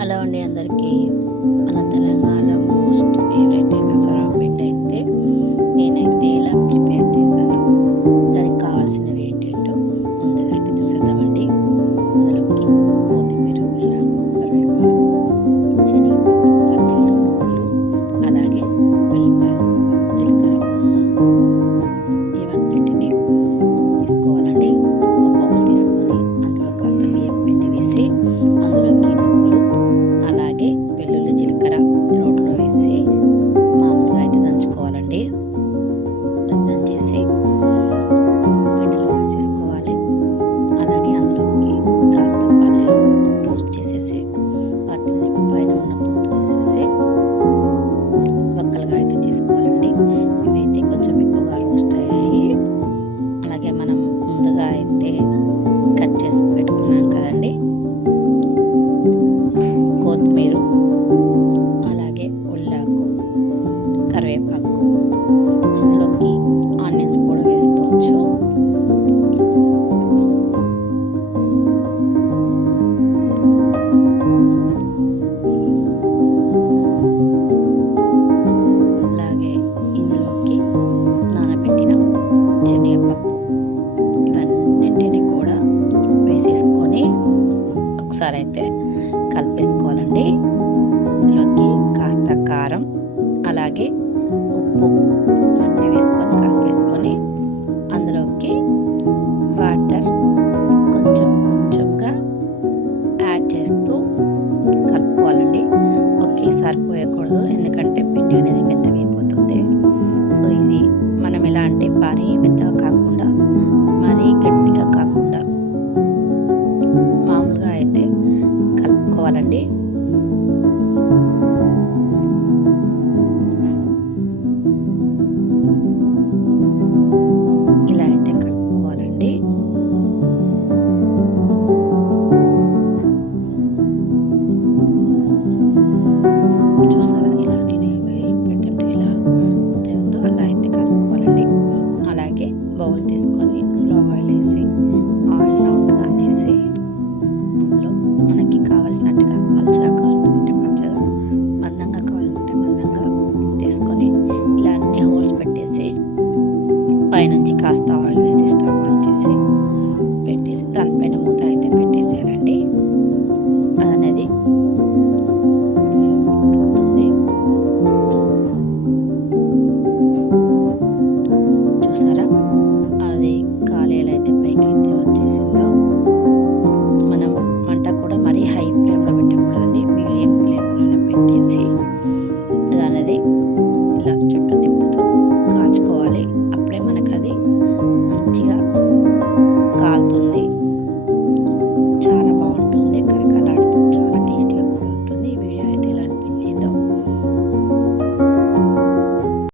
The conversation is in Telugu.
అలా ఉండే అందరికీ మన తెలంగాణ ఒకసారి అయితే కలిపేసుకోవాలండి. ఇందులోకి కాస్త కారం అలాగే ఉప్పు అన్నీ వేసుకొని కలిపేసుకొని అందులోకి వాటర్ కొంచెం కొంచెంగా యాడ్ చేస్తూ కలుపుకోవాలండి. ఒకేసారి పోయకూడదు ఎందుకంటే పిండి అనేది మెత్తగా అయిపోతుంది. సో ఇది మనం ఇలా అంటే భారీ మెత్తగా కాకుండా వేసుకోవాలండి ఇలా అయితే చూసారా? ఇలా నేను పెడుతుంటే ఇలా ఉందో అలా అయితే అలాగే బౌల్ తీసుకొని అందులో ఆయిల్ వేసి పైనుంచి కాస్త